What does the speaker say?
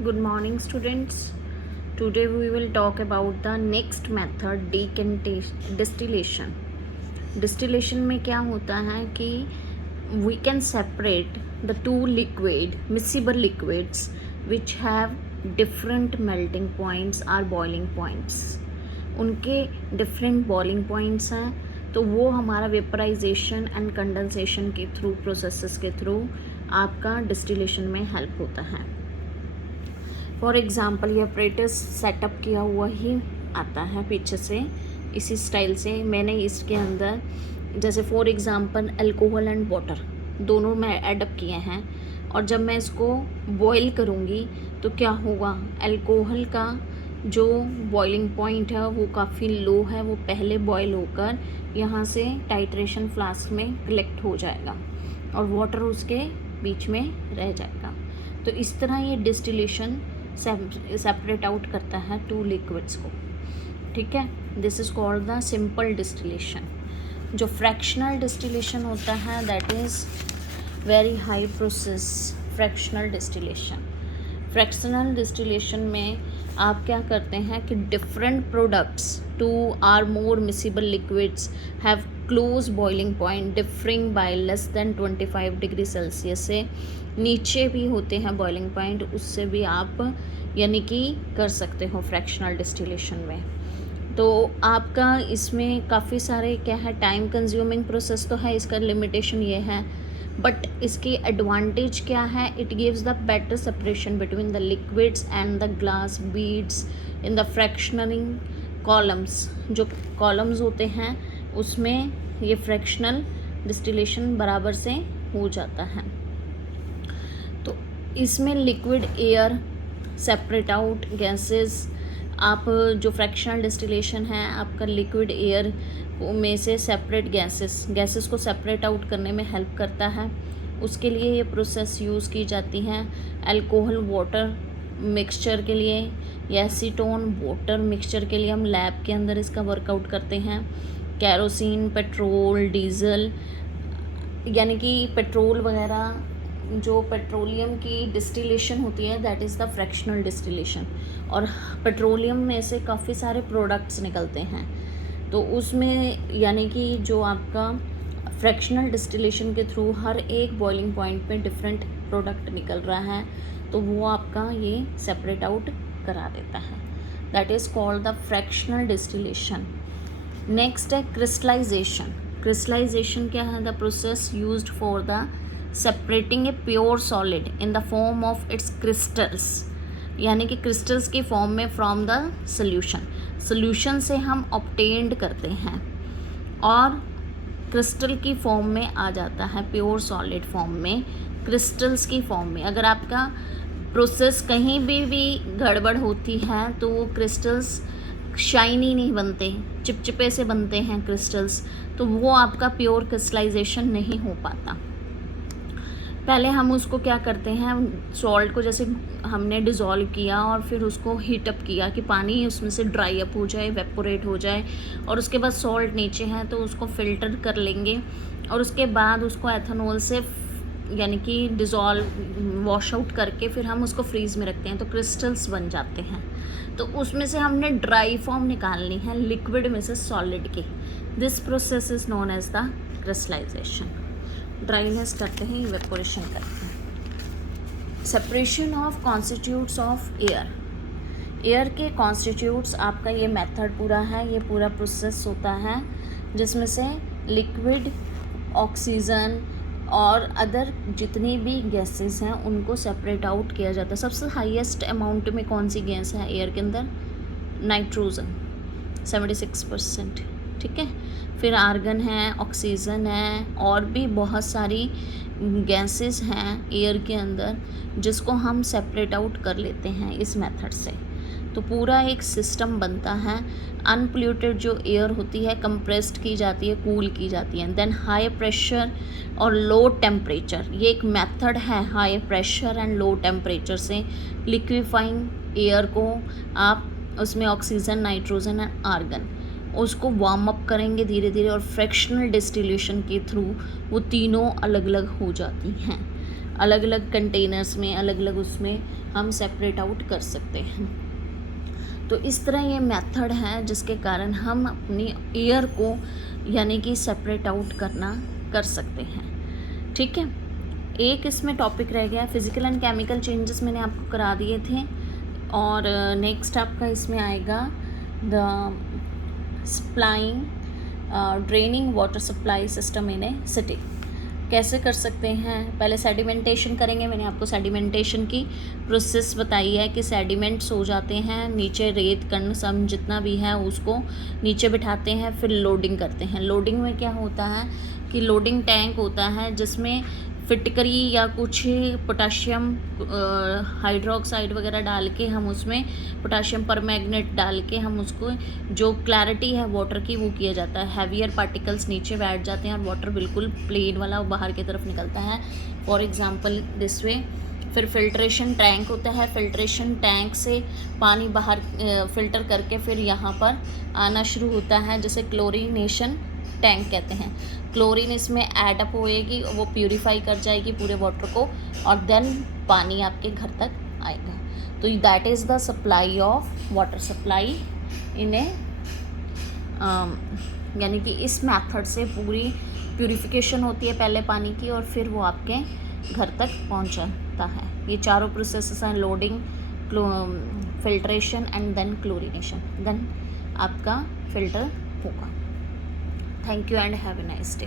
Good morning, students. Today we will talk about the next method, distillation. Distillation में क्या होता है कि we can separate the two miscible liquids which have different melting points or boiling points. उनके different boiling points हैं, तो वो हमारा वेपराइजेशन एंड कंडेंसेशन के थ्रू प्रोसेसेस के थ्रू आपका डिस्टिलेशन में हेल्प होता है. फॉर एग्ज़ाम्पल ये अपरेटस सेटअप किया हुआ ही आता है पीछे से, इसी स्टाइल से मैंने इसके अंदर जैसे for example alcohol and water दोनों मैं एडअप किए हैं, और जब मैं इसको बॉईल करूँगी तो क्या होगा, अल्कोहल का जो बॉइलिंग पॉइंट है वो काफ़ी लो है, वो पहले बॉयल होकर यहाँ से टाइट्रेशन फ्लास्क में कलेक्ट हो जाएगा और वाटर उसके बीच में रह जाएगा. तो इस तरह ये डिस्टिलेशन सेपरेट आउट करता है टू लिक्विड्स को. ठीक है, this is called the simple distillation. जो फ्रैक्शनल डिस्टिलेशन होता है that is very high process fractional distillation. Fractional distillation में आप क्या करते हैं कि different products two or more miscible liquids have close boiling point differing by less than 25 degree Celsius से नीचे भी होते हैं बॉइलिंग पॉइंट, उससे भी आप यानी कि कर सकते हो फ्रैक्शनल डिस्टिलेशन में. तो आपका इसमें काफ़ी सारे क्या है, टाइम कंज्यूमिंग प्रोसेस तो है, इसका लिमिटेशन ये है, बट इसकी एडवांटेज क्या है, it gives the better separation between the liquids and the glass beads in the fractionating columns. जो कॉलम्स होते हैं उसमें ये फ्रैक्शनल डिस्टिलेशन बराबर से हो जाता है. तो इसमें liquid air separate out gases, आप जो फ्रैक्शनल डिस्टिलेशन है आपका लिक्विड एयर में से सेपरेट गैसेस को सेपरेट आउट करने में हेल्प करता है. उसके लिए ये प्रोसेस यूज़ की जाती हैं अल्कोहल वाटर मिक्सचर के लिए या एसीटोन वाटर मिक्सचर के लिए. हम लैब के अंदर इसका वर्कआउट करते हैं. कैरोसिन, पेट्रोल, डीजल, यानी कि पेट्रोल वगैरह जो पेट्रोलियम की डिस्टिलेशन होती है that is the fractional distillation. और पेट्रोलियम में से काफ़ी सारे प्रोडक्ट्स निकलते हैं, तो उसमें यानी कि जो आपका फ्रैक्शनल डिस्टिलेशन के थ्रू हर एक बॉइलिंग पॉइंट पे डिफरेंट प्रोडक्ट निकल रहा है, तो वो आपका ये सेपरेट आउट करा देता है. That is called the fractional distillation. Next है क्रिस्टलाइजेशन. क्रिस्टलाइजेशन क्या है, the process used for the separating a pure solid in the form of its crystals, यानी कि क्रिस्टल्स की फॉर्म में फ्रॉम द सोल्यूशन से हम ऑब्टेन्ड करते हैं और क्रिस्टल की फॉर्म में आ जाता है, प्योर सॉलिड फॉर्म में, क्रिस्टल्स की फॉर्म में. अगर आपका प्रोसेस कहीं भी गड़बड़ होती है तो वो क्रिस्टल्स शाइनी नहीं बनते, चिपचिपे से बनते हैं क्रिस्टल्स, तो वो आपका प्योर क्रिस्टलाइजेशन नहीं हो पाता. पहले हम उसको क्या करते हैं, सॉल्ट को जैसे हमने डिज़ोल्व किया और फिर उसको हीट अप किया कि पानी उसमें से ड्राई अप हो जाए, इवेपोरेट हो जाए, और उसके बाद सॉल्ट नीचे है तो उसको फ़िल्टर कर लेंगे और उसके बाद उसको एथेनॉल से यानी कि डिज़ोल्व वॉश आउट करके फिर हम उसको फ्रीज़ में रखते हैं, तो क्रिस्टल्स बन जाते हैं. तो उसमें से हमने ड्राई फॉर्म निकालनी है लिक्विड में से सॉलिड की. This process is known as the crystallization. Dryness करते हैं, इवेपोरेशन करते हैं. Separation of constitutes of air के कॉन्स्टिट्यूट्स, आपका ये मेथड पूरा है, ये पूरा प्रोसेस होता है जिसमें से लिक्विड, ऑक्सीजन और अदर जितनी भी गैसेस हैं उनको सेपरेट आउट किया जाता है. सबसे हाईएस्ट अमाउंट में कौन सी गैस है एयर के अंदर, नाइट्रोजन 76%. ठीक है, फिर आर्गन है, ऑक्सीजन है, और भी बहुत सारी गैसेस हैं एयर के अंदर जिसको हम सेपरेट आउट कर लेते हैं इस मेथड से. तो पूरा एक सिस्टम बनता है. अनपोल्यूटेड जो एयर होती है कंप्रेस्ड की जाती है, कूल की जाती है. देन हाई प्रेशर और लो टेम्परेचर, ये एक मेथड है high pressure and low temperature से लिक्विफाइंग एयर को आप उसमें ऑक्सीजन, नाइट्रोजन एंड आर्गन उसको वार्म अप करेंगे धीरे धीरे, और फ्रैक्शनल डिस्टिलेशन के थ्रू वो तीनों अलग अलग हो जाती हैं. अलग अलग कंटेनर्स में, अलग अलग उसमें हम सेपरेट आउट कर सकते हैं। तो इस तरह ये मेथड है जिसके कारण हम अपनी एयर को यानी कि सेपरेट आउट करना कर सकते हैं। ठीक है, एक इसमें टॉपिक रह गया फिजिकल एंड केमिकल चेंजेस, मैंने आपको करा दिए थे। और नेक्स्ट आपका इसमें आएगा the supplying draining water supply system in A city. कैसे कर सकते हैं, पहले सेडिमेंटेशन करेंगे। मैंने आपको सेडिमेंटेशन की प्रोसेस बताई है कि सेडिमेंट्स हो जाते हैं, नीचे रेत कण सम जितना भी है उसको नीचे बिठाते हैं, फिर लोडिंग करते हैं। लोडिंग में क्या होता है कि लोडिंग टैंक होता है जिसमें फिटकरी या कुछ पोटाशियम हाइड्रोक्साइड वगैरह डाल के हम उसमें पोटाशियम परमैंगनेट डाल के हम उसको जो क्लैरिटी है वाटर की वो किया जाता है। हैवियर पार्टिकल्स नीचे बैठ जाते हैं और वाटर बिल्कुल प्लेन वाला बाहर की तरफ निकलता है, फॉर एग्जांपल दिस वे। फिर फिल्ट्रेशन टैंक होता है, फिल्ट्रेशन टैंक से पानी बाहर फिल्टर करके फिर यहाँ पर आना शुरू होता है, जैसे क्लोरीनेशन टैंक कहते हैं। क्लोरीन इसमें ऐड अप होएगी, वो प्यूरीफाई कर जाएगी पूरे वाटर को और देन पानी आपके घर तक आएगा। तो that is the supply of water supply in a यानी कि इस मेथड से पूरी प्यूरिफिकेशन होती है पहले पानी की और फिर वो आपके घर तक पहुंचता है। ये चारों प्रोसेसेस हैं, loading, filtration and then chlorination, then आपका फिल्टर होगा। Thank you and have a nice day.